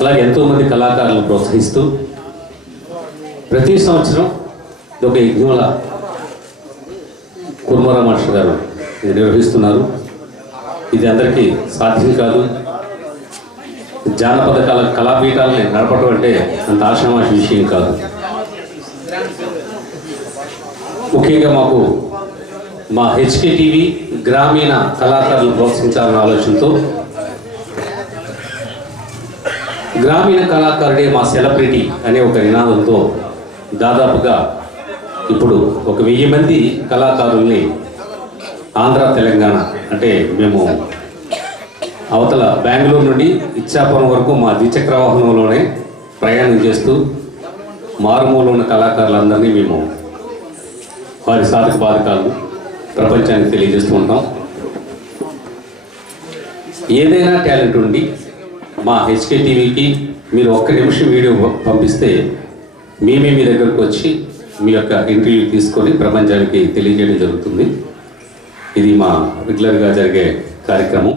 అలాగే ఎంతోమంది కళాకారులను ప్రోత్సహిస్తూ ప్రతి సంవత్సరం ఇది ఒక యజ్ఞంల కుర్మరా మాస్టర్ గారు ఇది నిర్వహిస్తున్నారు. ఇది అందరికీ సాధ్యం కాదు. జానపద కళ కళాపీఠాలని నడపడం అంటే అంత ఆషామాషి విషయం కాదు. ముఖ్యంగా మాకు మా హెచ్కే టీవీ గ్రామీణ కళాకారులు ప్రోత్సహించాలన్న ఆలోచనతో గ్రామీణ కళాకారుడే మా సెలబ్రిటీ అనే ఒక నినాదంతో దాదాపుగా ఇప్పుడు ఒక వెయ్యి మంది కళాకారుల్ని ఆంధ్ర తెలంగాణ అంటే మేము అవతల బెంగళూరు నుండి ఇచ్చాపురం వరకు మా ద్విచక్ర వాహనంలోనే ప్రయాణం చేస్తూ మారుమూల ఉన్న కళాకారులందరినీ మేము వారి సాధక బాధకాలను ప్రపంచానికి తెలియజేస్తూ ఉంటాం. ఏదైనా టాలెంట్ ఉండి మా హెచ్కే టీవీకి మీరు ఒక్క నిమిషం వీడియో పంపిస్తే మేమే మీ దగ్గరకు వచ్చి మీ యొక్క ఇంటర్వ్యూ తీసుకొని ప్రపంచానికి తెలియజేయడం జరుగుతుంది. ఇది మా రెగ్యులర్గా జరిగే కార్యక్రమం.